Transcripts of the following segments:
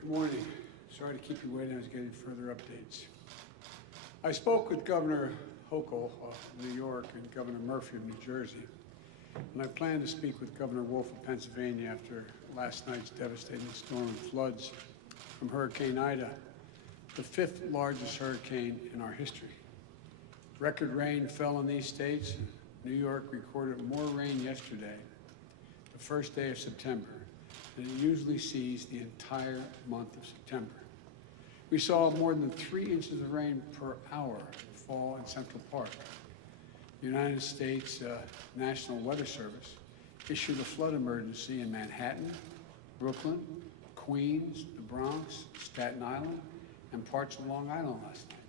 Good morning. Sorry to keep you waiting. I was getting further updates. I spoke with Governor Hochul of New York and Governor Murphy of New Jersey, and I plan to speak with Governor Wolf of Pennsylvania after last night's devastating storm and floods from Hurricane Ida, the fifth largest hurricane in our history. Record rain fell in these states. New York recorded more rain yesterday, the first day of September, than it usually sees the entire month of September. We saw more than 3 inches of rain per hour fall in Central Park. The United States National Weather Service issued a flood emergency in Manhattan, Brooklyn, Queens, the Bronx, Staten Island, and parts of Long Island last night.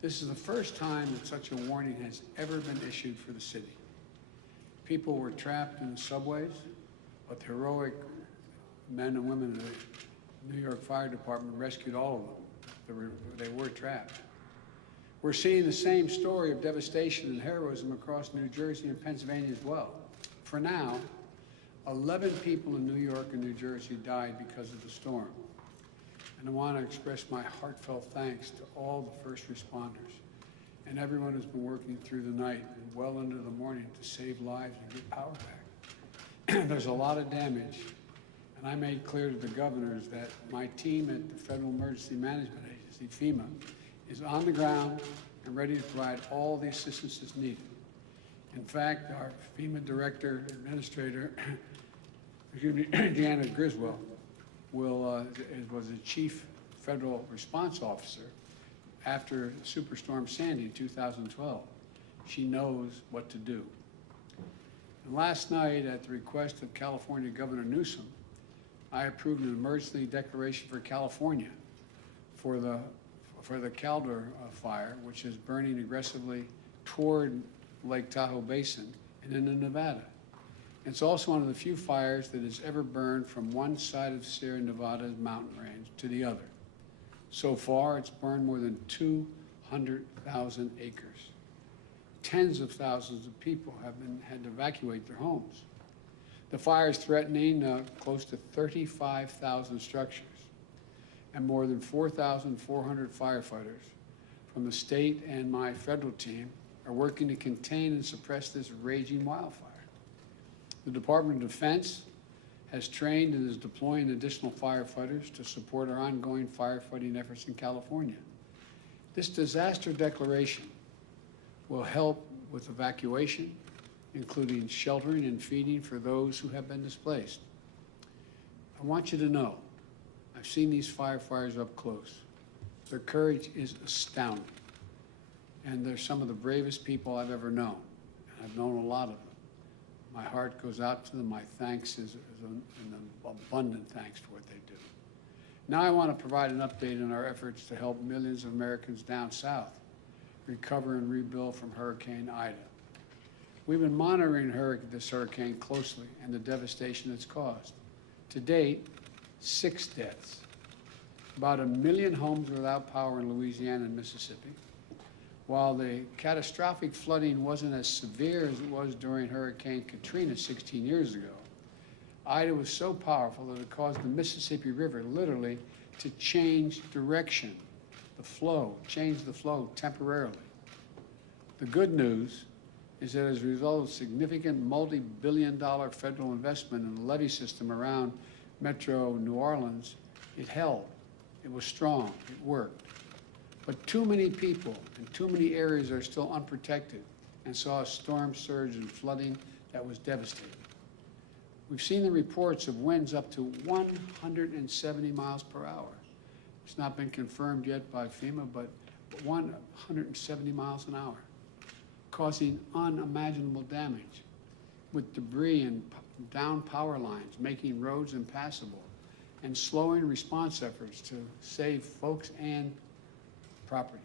This is the first time that such a warning has ever been issued for the city. People were trapped in the subways, but the heroic men and women of the New York Fire Department rescued all of them. They were trapped. We're seeing the same story of devastation and heroism across New Jersey and Pennsylvania as well. For now, 11 people in New York and New Jersey died because of the storm. And I want to express my heartfelt thanks to all the first responders and everyone who's been working through the night and well into the morning to save lives and get power back. There's a lot of damage, and I made clear to the governors that my team at the Federal Emergency Management Agency, FEMA, is on the ground and ready to provide all the assistance that's needed. In fact, our FEMA Director Administrator, Deanna Griswold, was the Chief Federal Response Officer after Superstorm Sandy in 2012. She knows what to do. And last night, at the request of California Governor Newsom, I approved an emergency declaration for California for the Caldor fire, which is burning aggressively toward Lake Tahoe Basin and into Nevada. It's also one of the few fires that has ever burned from one side of Sierra Nevada's mountain range to the other. So far, it's burned more than 200,000 acres. Tens of thousands of people have had to evacuate their homes. The fire is threatening close to 35,000 structures, and more than 4,400 firefighters from the state and my federal team are working to contain and suppress this raging wildfire. The Department of Defense has trained and is deploying additional firefighters to support our ongoing firefighting efforts in California. This disaster declaration will help with evacuation, including sheltering and feeding for those who have been displaced. I want you to know, I've seen these firefighters up close. Their courage is astounding. And they're some of the bravest people I've ever known. And I've known a lot of them. My heart goes out to them. My thanks is an abundant thanks for what they do. Now I want to provide an update on our efforts to help millions of Americans down south recover and rebuild from Hurricane Ida. We've been monitoring this hurricane closely and the devastation it's caused. To date, 6 deaths. About 1 million homes without power in Louisiana and Mississippi. While the catastrophic flooding wasn't as severe as it was during Hurricane Katrina 16 years ago, Ida was so powerful that it caused the Mississippi River literally to change direction, change the flow temporarily. The good news is that as a result of significant multi-billion-dollar federal investment in the levee system around Metro New Orleans, it held. It was strong. It worked. But too many people and too many areas are still unprotected and saw a storm surge and flooding that was devastating. We've seen the reports of winds up to 170 miles per hour. It's not been confirmed yet by FEMA, but 170 miles an hour, causing unimaginable damage with debris and down power lines, making roads impassable, and slowing response efforts to save folks and property.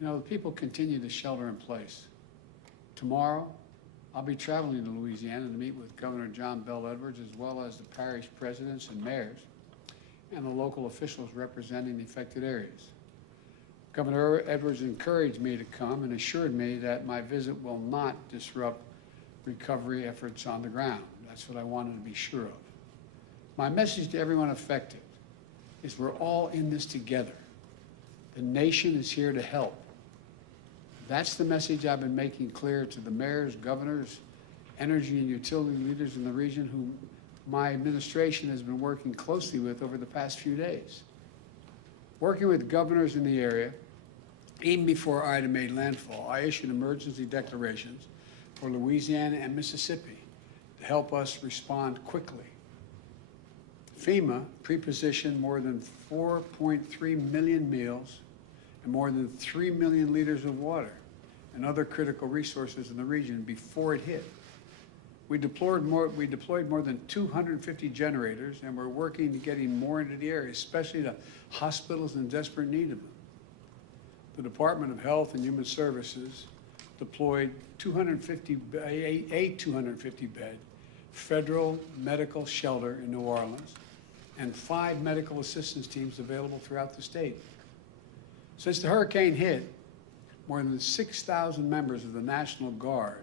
You know, the people continue to shelter in place. Tomorrow, I'll be traveling to Louisiana to meet with Governor John Bel Edwards, as well as the parish presidents and mayors, and the local officials representing the affected areas. Governor Edwards encouraged me to come and assured me that my visit will not disrupt recovery efforts on the ground. That's what I wanted to be sure of. My message to everyone affected is we're all in this together. The nation is here to help. That's the message I've been making clear to the mayors, governors, energy and utility leaders in the region who my administration has been working closely with over the past few days. Working with governors in the area, even before Ida made landfall, I issued emergency declarations for Louisiana and Mississippi to help us respond quickly. FEMA pre-positioned more than 4.3 million meals and more than 3 million liters of water and other critical resources in the region before it hit. We deployed more than 250 generators, and we're working to getting more into the area, especially to hospitals in desperate need of them. The Department of Health and Human Services deployed a 250-bed federal medical shelter in New Orleans and 5 medical assistance teams available throughout the state. Since the hurricane hit, more than 6,000 members of the National Guard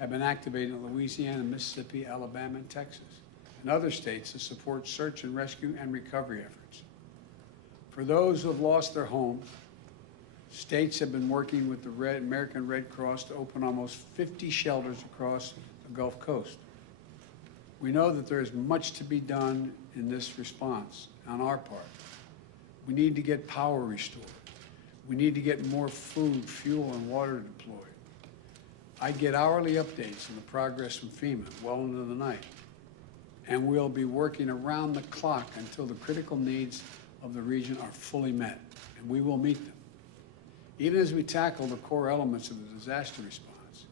have been activated in Louisiana, Mississippi, Alabama, and Texas, and other states to support search and rescue and recovery efforts. For those who have lost their homes, states have been working with the American Red Cross to open almost 50 shelters across the Gulf Coast. We know that there is much to be done in this response on our part. We need to get power restored. We need to get more food, fuel, and water deployed. I get hourly updates on the progress from FEMA well into the night, and we'll be working around the clock until the critical needs of the region are fully met, and we will meet them. Even as we tackle the core elements of the disaster response,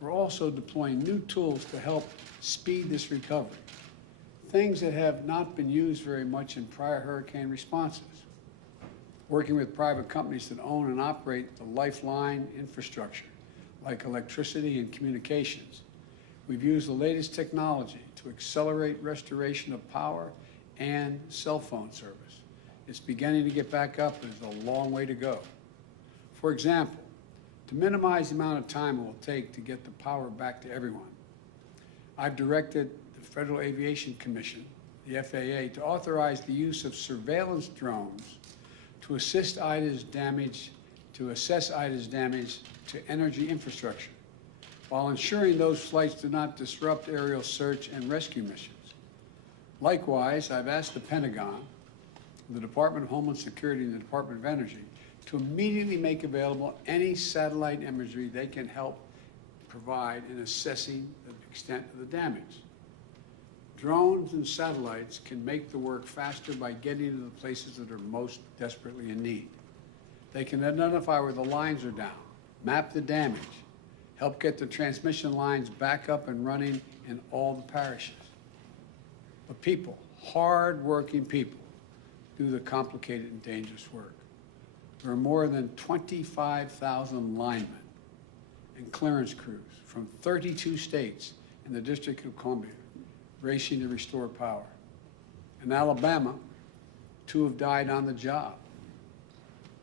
we're also deploying new tools to help speed this recovery, things that have not been used very much in prior hurricane responses. Working with private companies that own and operate the lifeline infrastructure, like electricity and communications. We've used the latest technology to accelerate restoration of power and cell phone service. It's beginning to get back up, but there's a long way to go. For example, to minimize the amount of time it will take to get the power back to everyone, I've directed the Federal Aviation Commission, the FAA, to authorize the use of surveillance drones to assess Ida's damage to energy infrastructure, while ensuring those flights do not disrupt aerial search and rescue missions. Likewise, I've asked the Pentagon, the Department of Homeland Security, and the Department of Energy to immediately make available any satellite imagery they can help provide in assessing the extent of the damage. Drones and satellites can make the work faster by getting to the places that are most desperately in need. They can identify where the lines are down, map the damage, help get the transmission lines back up and running in all the parishes. But people, hard-working people, do the complicated and dangerous work. There are more than 25,000 linemen and clearance crews from 32 states in the District of Columbia racing to restore power. In Alabama, 2 have died on the job.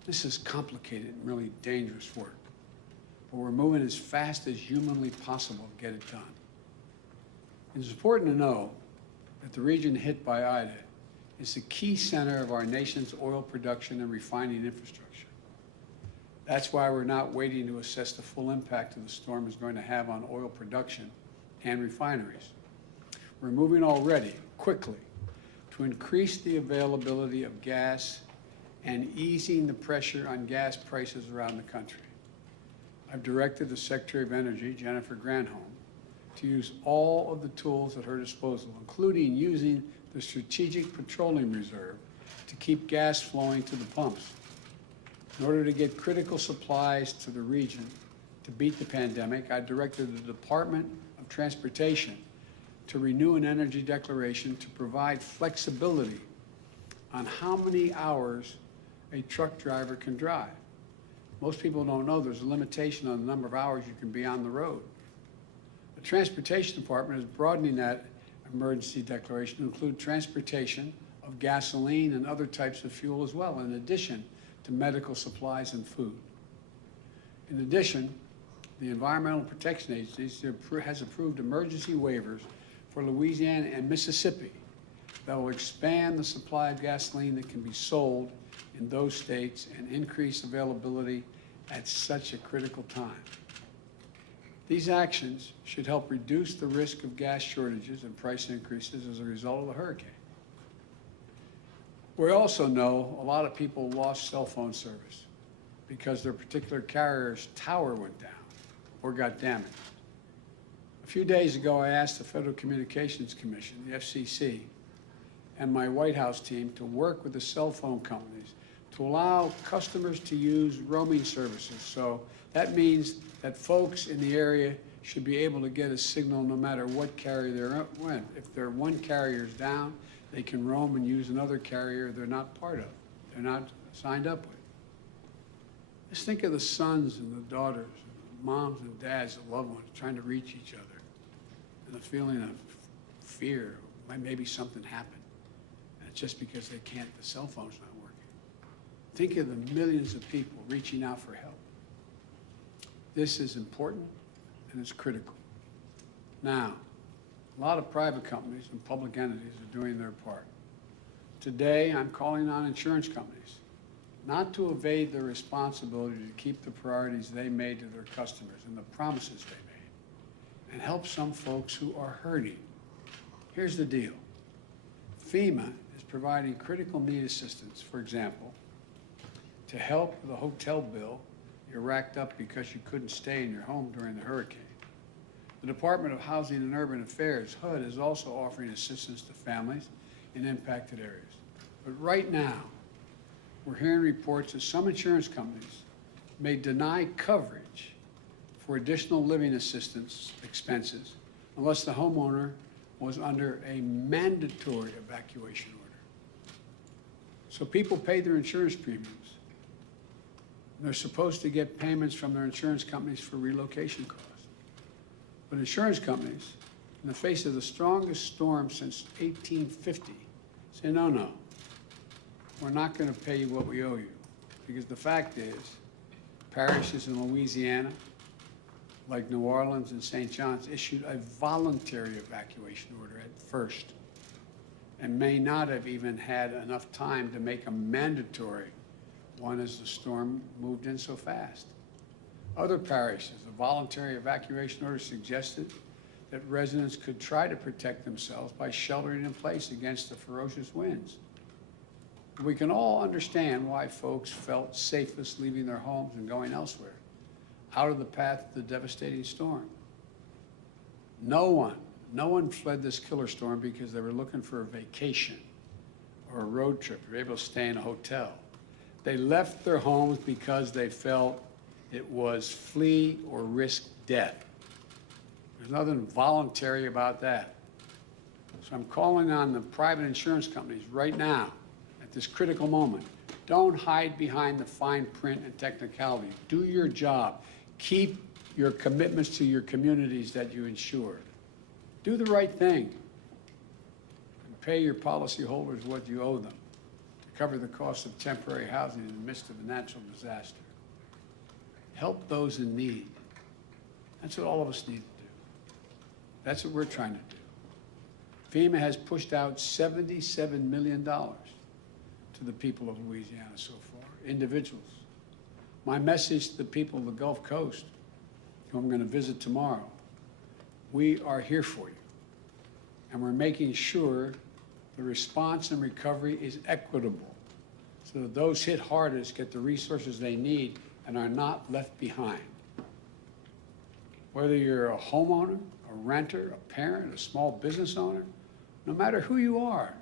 This is complicated and really dangerous work, but we're moving as fast as humanly possible to get it done. It's important to know that the region hit by Ida is the key center of our nation's oil production and refining infrastructure. That's why we're not waiting to assess the full impact of the storm is going to have on oil production and refineries. We're moving already, quickly, to increase the availability of gas and easing the pressure on gas prices around the country. I've directed the Secretary of Energy, Jennifer Granholm, to use all of the tools at her disposal, including using the Strategic Petroleum Reserve to keep gas flowing to the pumps. In order to get critical supplies to the region to beat the pandemic, I directed the Department of Transportation to renew an energy declaration to provide flexibility on how many hours a truck driver can drive. Most people don't know there's a limitation on the number of hours you can be on the road. The Transportation Department is broadening that emergency declaration to include transportation of gasoline and other types of fuel as well, in addition to medical supplies and food. In addition, the Environmental Protection Agency has approved emergency waivers for Louisiana and Mississippi that will expand the supply of gasoline that can be sold in those states and increase availability at such a critical time. These actions should help reduce the risk of gas shortages and price increases as a result of the hurricane. We also know a lot of people lost cell phone service because their particular carrier's tower went down or got damaged. A few days ago, I asked the Federal Communications Commission, the FCC, and my White House team to work with the cell phone companies to allow customers to use roaming services. So that means that folks in the area should be able to get a signal no matter what carrier they're in. If their one carrier's down, they can roam and use another carrier they're not part of, they're not signed up with. Just think of the sons and the daughters, and the moms and dads, the loved ones trying to reach each other, and the feeling of fear, maybe something happened, and it's just because they can't, the cell phone's not working. Think of the millions of people reaching out for help. This is important and it's critical. Now, a lot of private companies and public entities are doing their part. Today, I'm calling on insurance companies not to evade their responsibility to keep the priorities they made to their customers and the promises they made, and help some folks who are hurting. Here's the deal. FEMA is providing critical need assistance, for example, to help with a hotel bill you racked up because you couldn't stay in your home during the hurricane. The Department of Housing and Urban Affairs, HUD, is also offering assistance to families in impacted areas. But right now, we're hearing reports that some insurance companies may deny coverage for additional living assistance expenses unless the homeowner was under a mandatory evacuation order. So people paid their insurance premiums. They're supposed to get payments from their insurance companies for relocation costs. But insurance companies, in the face of the strongest storm since 1850, say, no, we're not going to pay you what we owe you. Because the fact is, parishes in Louisiana, like New Orleans and St. John's, issued a voluntary evacuation order at first and may not have even had enough time to make a mandatory one as the storm moved in so fast. Other parishes, a voluntary evacuation order suggested that residents could try to protect themselves by sheltering in place against the ferocious winds. We can all understand why folks felt safest leaving their homes and going elsewhere, out of the path of the devastating storm. No one fled this killer storm because they were looking for a vacation or a road trip. They were able to stay in a hotel. They left their homes because they felt it was flee or risk death. There's nothing voluntary about that. So I'm calling on the private insurance companies right now, at this critical moment. Don't hide behind the fine print and technicality. Do your job. Keep your commitments to your communities that you insure. Do the right thing. And pay your policyholders what you owe them to cover the cost of temporary housing in the midst of a natural disaster. Help those in need. That's what all of us need to do. That's what we're trying to do. FEMA has pushed out $77 million to the people of Louisiana so far, individuals. My message to the people of the Gulf Coast, who I'm going to visit tomorrow, we are here for you. And we're making sure the response and recovery is equitable so that those hit hardest get the resources they need and are not left behind. Whether you're a homeowner, a renter, a parent, a small business owner, no matter who you are,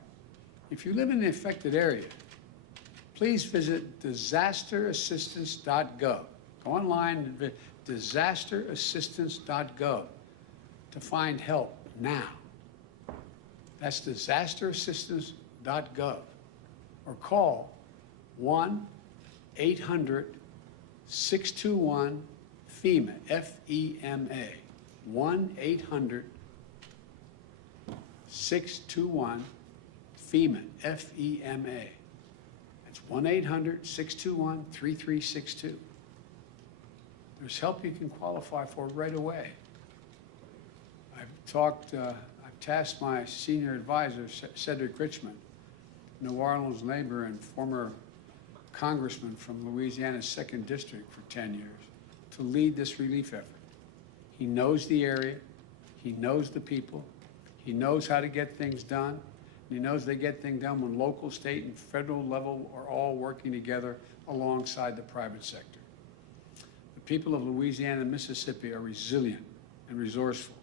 if you live in the affected area, please visit disasterassistance.gov. Go online and visit disasterassistance.gov to find help now. That's disasterassistance.gov. Or call 1-800-621-FEMA, F-E-M-A, 1-800-621-FEMA, F-E-M-A. That's 1-800-621-3362. There's help you can qualify for right away. I've tasked my senior advisor, Cedric Richmond, New Orleans neighbor and former congressman from Louisiana's 2nd District for 10 years, to lead this relief effort. He knows the area, he knows the people, he knows how to get things done, and he knows they get things done when local, state, and federal level are all working together alongside the private sector. The people of Louisiana and Mississippi are resilient and resourceful.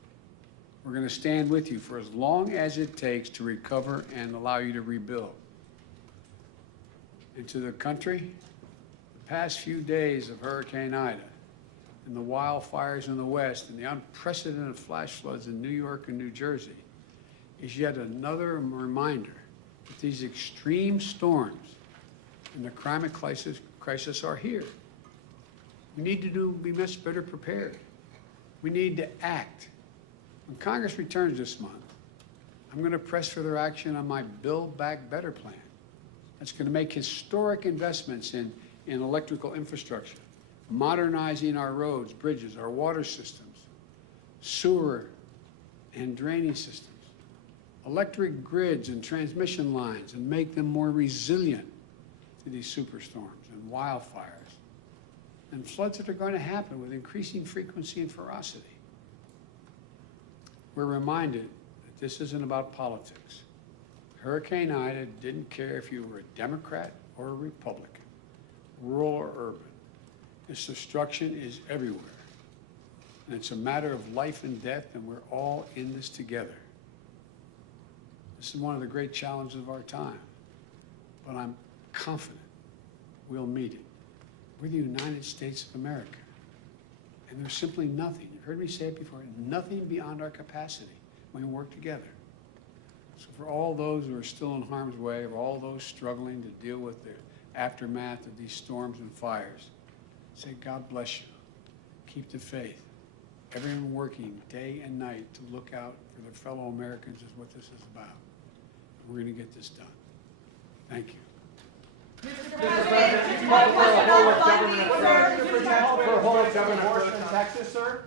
We're going to stand with you for as long as it takes to recover and allow you to rebuild. And to the country, the past few days of Hurricane Ida and the wildfires in the West and the unprecedented flash floods in New York and New Jersey is yet another reminder that these extreme storms and the climate crisis are here. We need to be much better prepared. We need to act. When Congress returns this month, I'm going to press for their action on my Build Back Better plan. That's going to make historic investments in electrical infrastructure, modernizing our roads, bridges, our water systems, sewer and drainage systems, electric grids and transmission lines, and make them more resilient to these superstorms and wildfires and floods that are going to happen with increasing frequency and ferocity. We're reminded that this isn't about politics. Hurricane Ida didn't care if you were a Democrat or a Republican, rural or urban. This destruction is everywhere. And it's a matter of life and death, and we're all in this together. This is one of the great challenges of our time, but I'm confident we'll meet it. We're the United States of America, and there's simply nothing, you've heard me say it before, nothing beyond our capacity when we work together. So for all those who are still in harm's way, or all those struggling to deal with the aftermath of these storms and fires, say, God bless you. Keep the faith. Everyone working day and night to look out for their fellow Americans is what this is about. And we're going to get this done. Thank you. Mr. President, you called for a whole of government, sir. For a whole of government in Texas, sir.